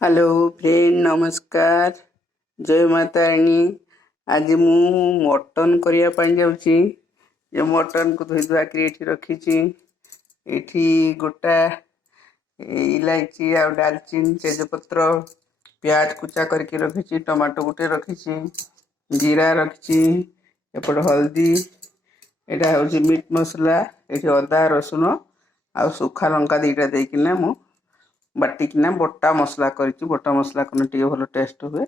Hello friend, नमस्कार। जय माता रानी। आज मु मटन करिया पाई जाउची। ये मटन को धोई धुआ के एठी रखीची। एठी गोटा इलायची आ डालचीन तेजपत्र प्याज कुचा करके रखीची। टमाटो गुटे रखीची, जीरा रखीची, एपट हल्दी, एटा होची मीट मसला, एठी अदा रसुण आ सुखा लंका दीटा देकिना मु बाटिकिना बटा मसला करची। बटा मसला करने टिके भलो टेस्ट हुए।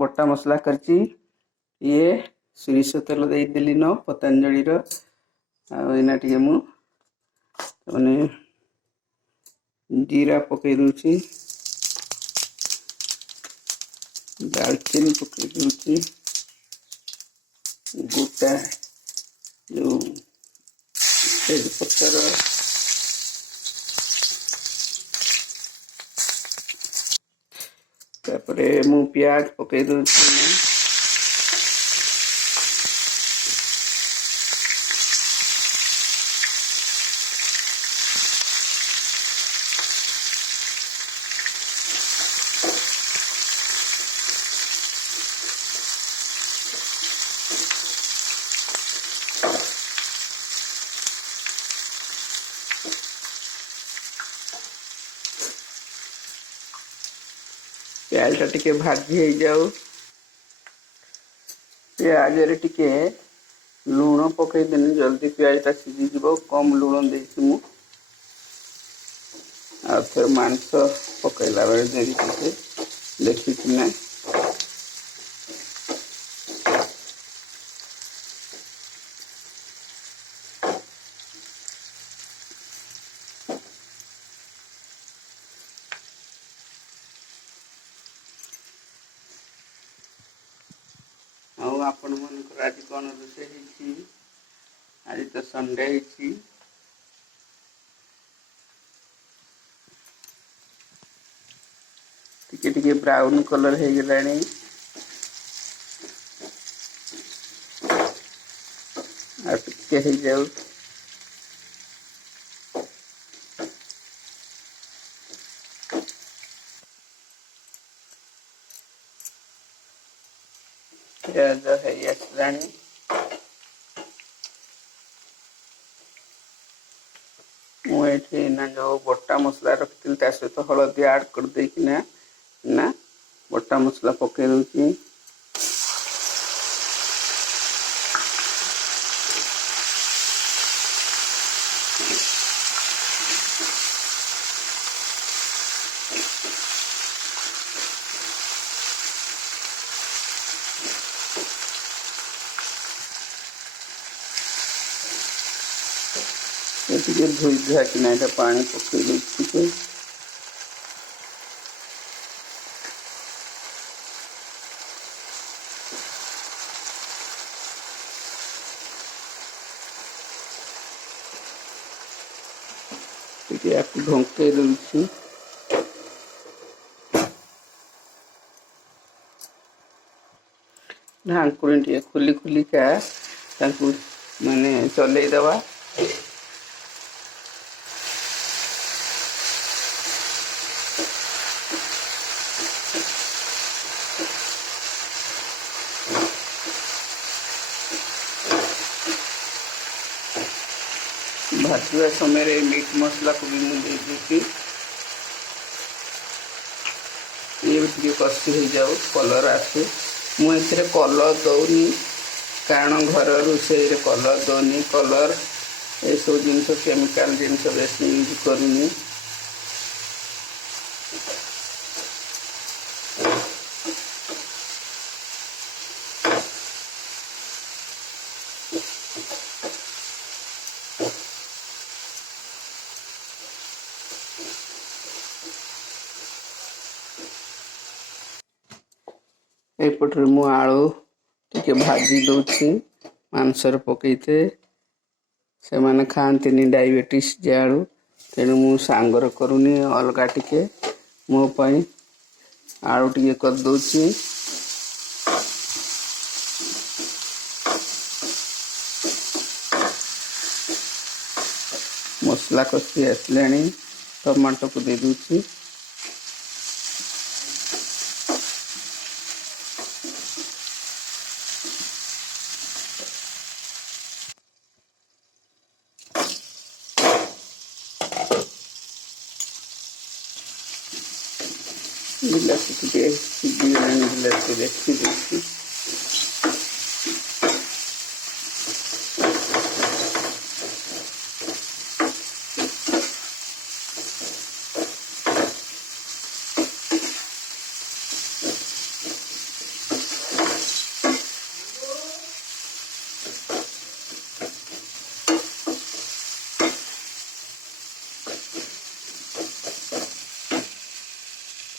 बटा मसला करची। ये सोरिष तेल दे देली न पतंजलि रो। एना टिके मु माने जीरा पकई दूची, दालचीनी पकई दूची, गोटा जो तेजपत्र, तापरे मु प्याज पकई दूची। प्याज टिके भाजी हो जाऊ। प्याज रे टिके लूण पकई देनी, जल्दी प्याज टा सीझी जीवो। कम लूण देसी मु आ फिर मांस पकईला बेले देरी टिके देखी कि आपण मन आज कौन रोषे। आज तो संडे टिके टिके ब्राउन कलर हो गलानी। आ टिके हो जाऊ। प्याज है आसलानी। मुझे ना जो बटा मसला रखी सहित हलदी आड कर देकिना ना बटा मसला पकई दूची। धोई धुआ कि पानी पकई दूची। आपको ढंके दूची। ढांकुणी टे खुली खुली का माने चलई दवा। भाजवा समय मीट मसला को भी मुझे देती। ये भी कषि हो जाऊ, कलर आसे। मुझे कलर दौनी कारण घर रोषे कलर दौनी। कलर ये सब जिनस केमिकल जिनस बेसी यूज करूनी। एपटे मु आलू टिके भाजी दूची मांसर पकईते। से माने खाती डायबिटीज जे आलू, तेणु मु सांगर करूनी अलग टिके मो पाई आलू टिके कर दूची। मसला कषि आसलानी, टमाटो को दे दूची। ବିଲାତି ଟିକେ ସିଝିଗଲାଣି, ବିଲାତି ଦେଖି ଦେଖି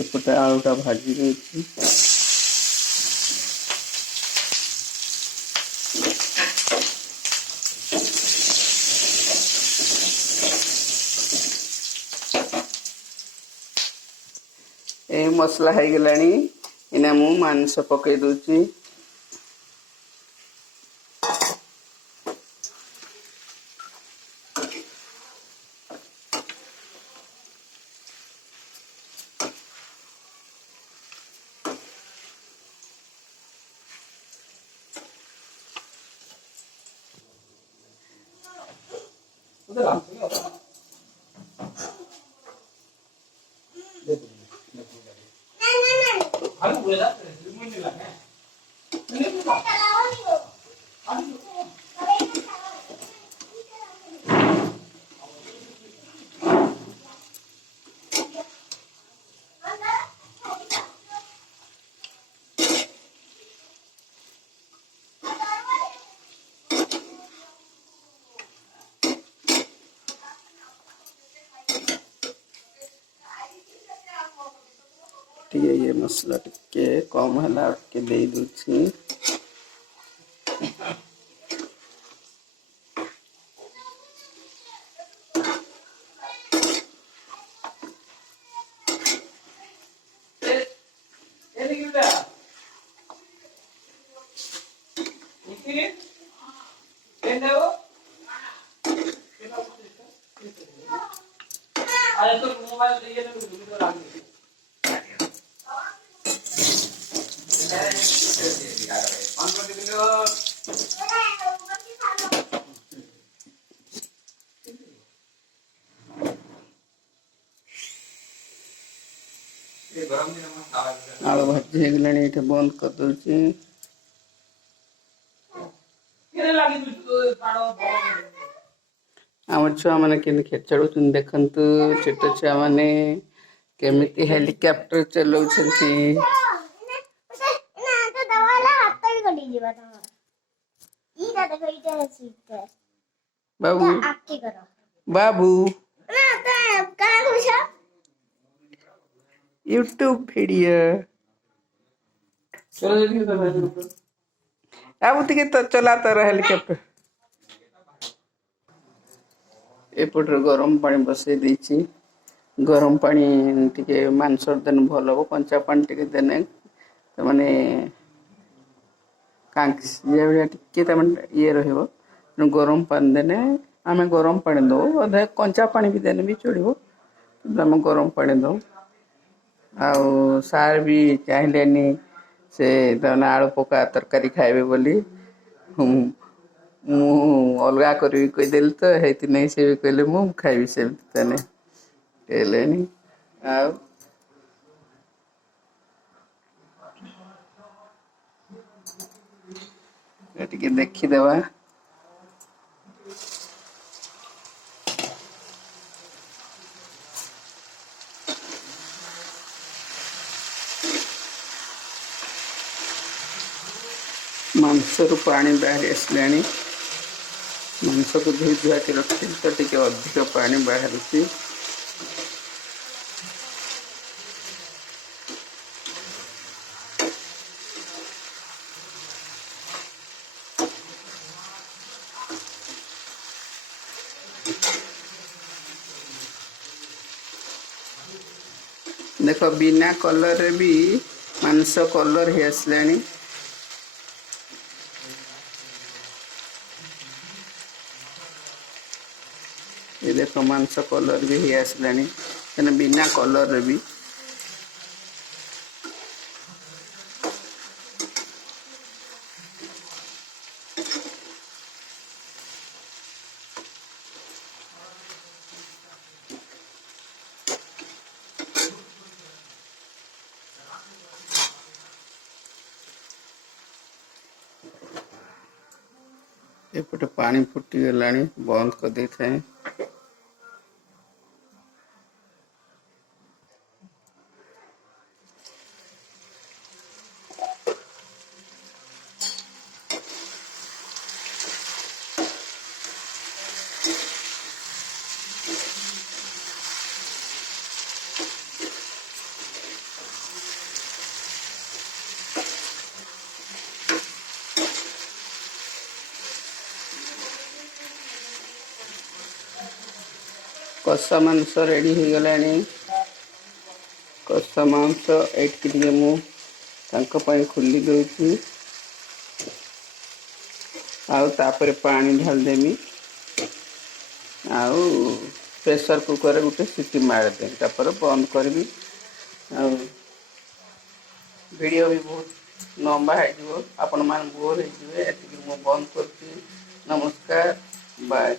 ଏପଟେ ଆଳୁଟା ଭାଜି ଦେଇଛି। ଏ ମସଲା ହେଇଗଲାଣି, ଏଇନା ମୁଁ ମାଂସ ପକେଇ ଦଉଛି। ଟିକେ ये मसला टिके कम है के दे दूची। आलू भाजी ହେଇଗଲାଣି, ଏଇଟା ବନ୍ଦ କରିଦଉଛି। ଆମ ଛୁଆ ମାନେ କେମିତି ଖେଚାଡୁଛନ୍ତି ଦେଖନ୍ତୁ। ଛୋଟ ଛୁଆ ମାନେ କେମିତି ହେଲିକପ୍ଟର ଚଲାଉଛନ୍ତି। बाबू बाबू यूट्यूब वीडियो अब टिके तो चलाता रहा हेलिकॉप्टर। एपटे गरम पानी बसई देछि। गरम पानी टिके मांस देने भल हो, कंचा पानी टिके देने तो माने टिके ये रहिबो। गरम पानी देने आमे गरम पानी दो, अधे कंचा पानी भी देने भी चढ़ो। आम गरम पानी दो। आउ सार भी चाहिए से आलू पका तरकारी खाइबे बोली मु अलगा करी कहीदेली तो हेती नहीं से भी कहले मु खाइबी सेमती तने कहलेनी। आउ ଟିକେ ଦେଖିଦେବା। मांसरू पानी बाहर आसलानी। मांस को धोई धुआ के रखी तो टिके अधिक पानी बाहर। देख बिना कलर रे भी मांस कलर ही आसलानी। ये देखो मांस कलर भी ही आसलानी, बिना कलर रे भी। एपटे पानी फुटी गलानी बंद कर दे थाए। कषा मांस रेडी हो गलानी। कषा मांस एटके मुझे खुली दूसरी आउे पानी ढाल देमी आउ प्रेशर कुकर गोटे सीटी मारदे तापर बंद करी। वीडियो भी बहुत लंबा हो आपण मान बोर हो बंद कर। नमस्कार बाय।